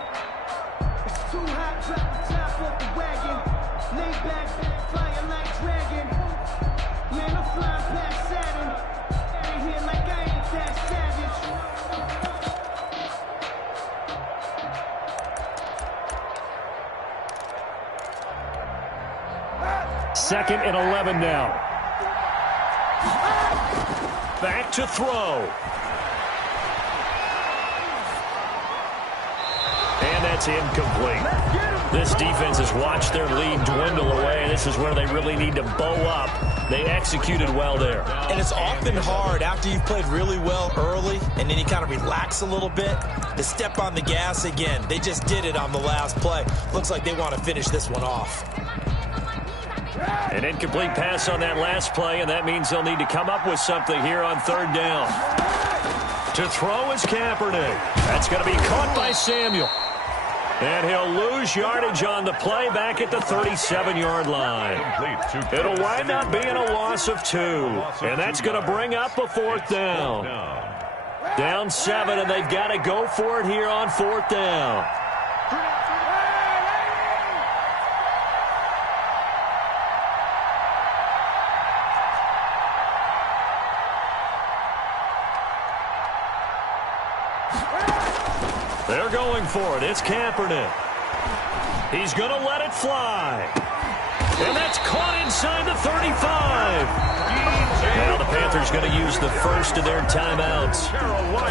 It's too hot, drop the top off the wagon. Lay back, flying like dragon. Man, I'm flying past Saturn. Out of here like I ain't that savage. 2nd and 11 now. Back to throw. And that's incomplete. This defense has watched their lead dwindle away. This is where they really need to bow up. They executed well there. And it's often hard after you've played really well early and then you kind of relax a little bit to step on the gas again. They just did it on the last play. Looks like they want to finish this one off. An incomplete pass on that last play, and that means they'll need to come up with something here on 3rd down. To throw is Kaepernick. That's going to be caught by Samuel. And he'll lose yardage on the play back at the 37-yard line. It'll wind up being a loss of 2. And that's going to bring up a 4th down. Down 7, and they've got to go for it here on 4th down. They're going for it. It's Kaepernick. He's going to let it fly. And that's caught inside the 35. Now the Panthers going to use the first of their timeouts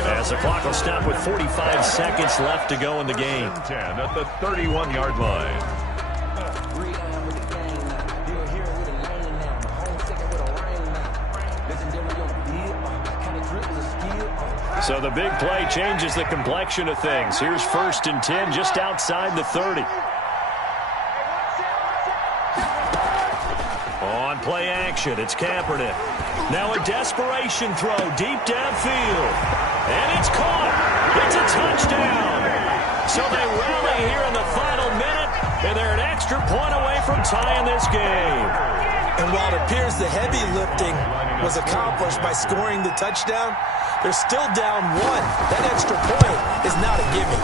as the clock will stop with 45 seconds left to go in the game. 10 at the 31-yard line. So the big play changes the complexion of things. Here's 1st and 10 just outside the 30. On play action, it's Kaepernick. Now a desperation throw deep downfield. And it's caught. It's a touchdown. So they rally here in the final minute, and they're an extra point away from tying this game. And while it appears the heavy lifting was accomplished by scoring the touchdown, they're still down 1. That extra point is not a gimme.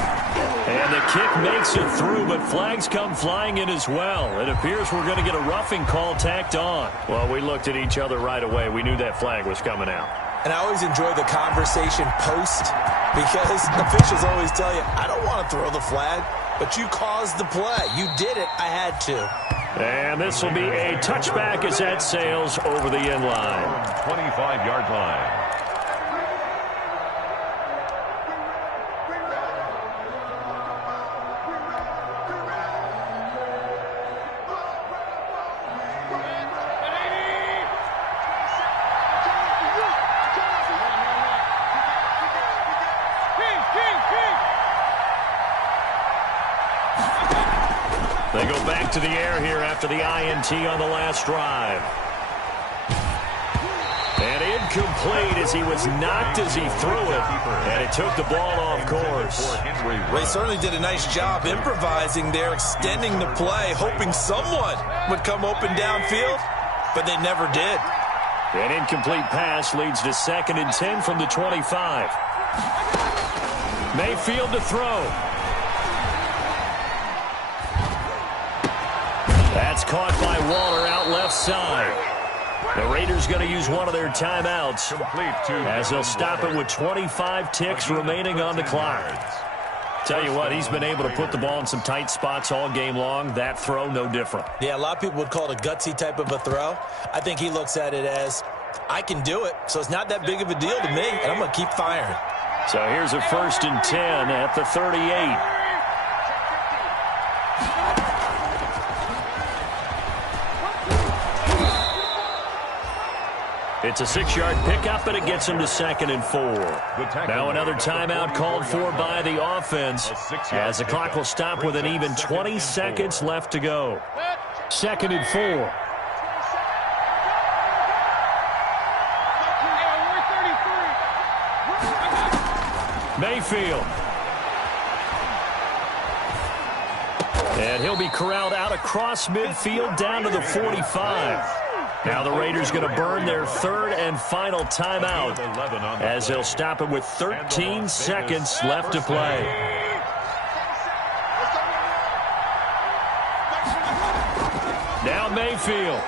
And the kick makes it through, but flags come flying in as well. It appears we're going to get a roughing call tacked on. Well, we looked at each other right away. We knew that flag was coming out. And I always enjoy the conversation post because officials always tell you, I don't want to throw the flag, but you caused the play. You did it. I had to. And this will be a touchback as that sails over the end line. 25-yard line. They go back to the air here after the INT on the last drive. And incomplete as he was knocked as he threw it. And it took the ball off course. They certainly did a nice job improvising there, extending the play, hoping someone would come open downfield, but they never did. An incomplete pass leads to 2nd and 10 from the 25. Mayfield to throw. That's caught by Waller out left side. The Raiders going to use one of their timeouts as they'll stop it with 25 ticks remaining on the clock. Tell you what, he's been able to put the ball in some tight spots all game long. That throw, no different. Yeah, a lot of people would call it a gutsy type of a throw. I think he looks at it as, I can do it, so it's not that big of a deal to me, and I'm going to keep firing. So here's a 1st and 10 at the 38. It's a 6-yard pickup, and it gets him to 2nd and 4. Now another timeout called for by the offense as the clock will stop with an even 20 seconds left to go. 2nd and 4. Mayfield. And he'll be corralled out across midfield down to the 45. Now the Raiders going to burn their 3rd and final timeout as they'll stop it with 13 seconds left to play. Now Mayfield.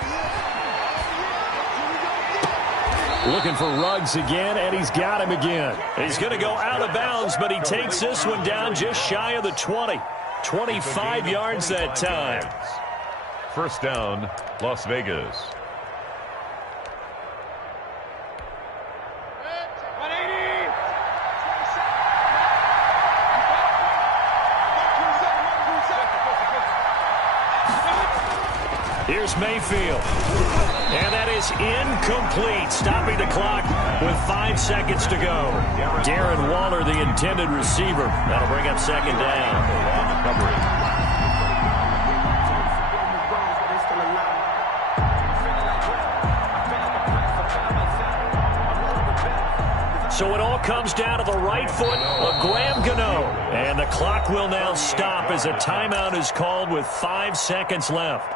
Looking for Ruggs again, and he's got him again. He's going to go out of bounds, but he takes this one down just shy of the 20. 25 yards that time. 1st down, Las Vegas. Here's Mayfield. And that is incomplete, stopping the clock with 5 seconds to go. Darren Waller, the intended receiver. That'll bring up 2nd down. So it all comes down to the right foot of Graham Gano. And the clock will now stop as a timeout is called with 5 seconds left.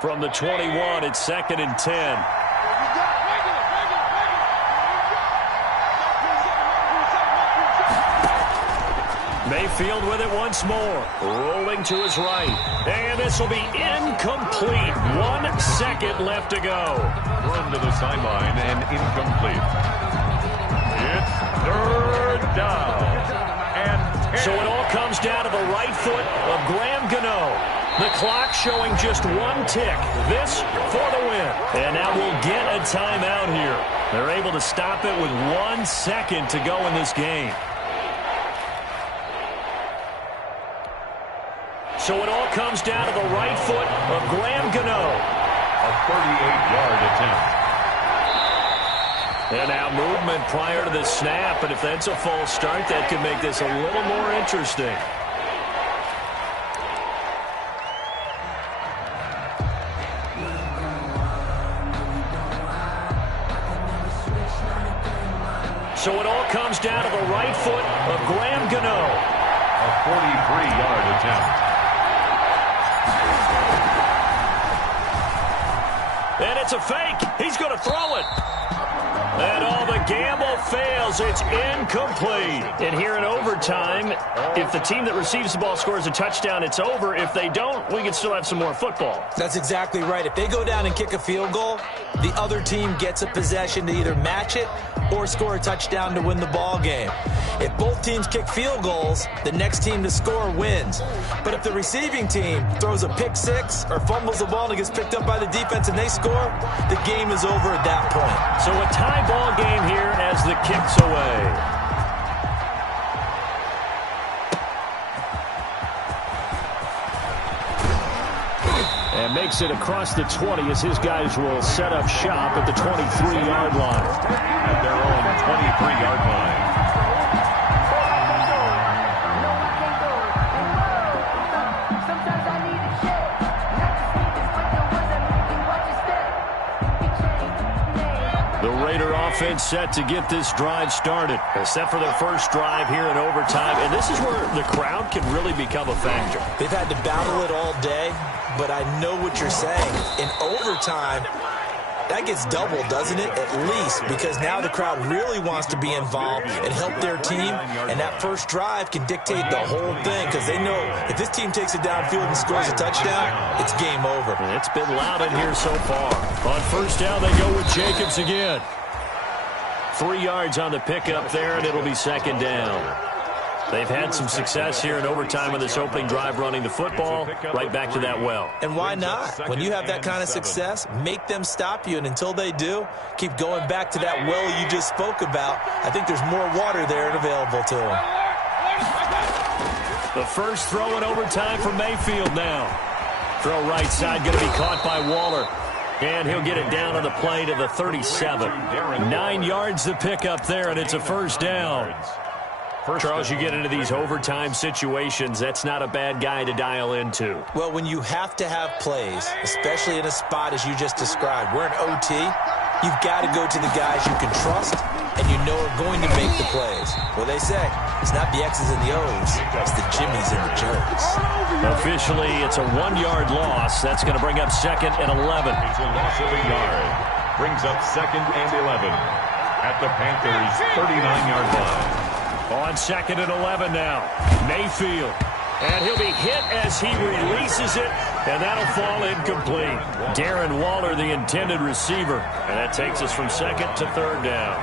From the 21, it's 2nd and 10. Mayfield with it once more. Rolling to his right. And this will be incomplete. 1 second left to go. Run to the sideline and incomplete. It's third down. And 10. So it all comes down to the right foot of Graham Gano. The clock showing just 1 tick. This for the win. And now we'll get a timeout here. They're able to stop it with 1 second to go in this game. So it all comes down to the right foot of Graham Gano. A 38-yard attempt. And now movement prior to the snap. But if that's a false start, that could make this a little more interesting. So it all comes down to the right foot of Graham Gano. A 43-yard attempt. And it's a fake. He's going to throw it. And all the gamble fails. It's incomplete. And here in overtime, if the team that receives the ball scores a touchdown, it's over. If they don't, we can still have some more football. That's exactly right. If they go down and kick a field goal, the other team gets a possession to either match it or score a touchdown to win the ball game. If both teams kick field goals, the next team to score wins. But if the receiving team throws a pick six or fumbles the ball and it gets picked up by the defense and they score, the game is over at that point. So a tie ball game here as the kick's away. And makes it across the 20 as his guys will set up shop at the 23-yard line. At their own 23-yard line. The Raider offense set to get this drive started, except for their first drive here in overtime. And this is where the crowd can really become a factor. They've had to battle it all day, but I know what you're saying. In overtime, that gets doubled, doesn't it? At least, because now the crowd really wants to be involved and help their team, and that first drive can dictate the whole thing because they know if this team takes it downfield and scores a touchdown, it's game over. And it's been loud in here so far. On first down, they go with Jacobs again. 3 yards on the pickup there, and it'll be second down. They've had some success here in overtime with this opening drive running the football. Right back to that well. And why not? When you have that kind of success, make them stop you. And until they do, keep going back to that well you just spoke about. I think there's more water there and available to them. The first throw in overtime for Mayfield now. Throw right side going to be caught by Waller. And he'll get it down on the play to the 37. 9 yards to pick up there, and it's a first down. Charles, you get into these overtime situations, that's not a bad guy to dial into. Well, when you have to have plays, especially in a spot as you just described, we're in OT, you've got to go to the guys you can trust and you know are going to make the plays. Well, they say, it's not the X's and the O's, it's the Jimmies and the Joes. Officially, it's a 1-yard loss. That's going to bring up second and 11. It's a loss of a yard. Brings up second and 11 at the Panthers' 39-yard line. On second and 11 now, Mayfield. And he'll be hit as he releases it, and that'll fall incomplete. Darren Waller, the intended receiver. And that takes us from second to third down.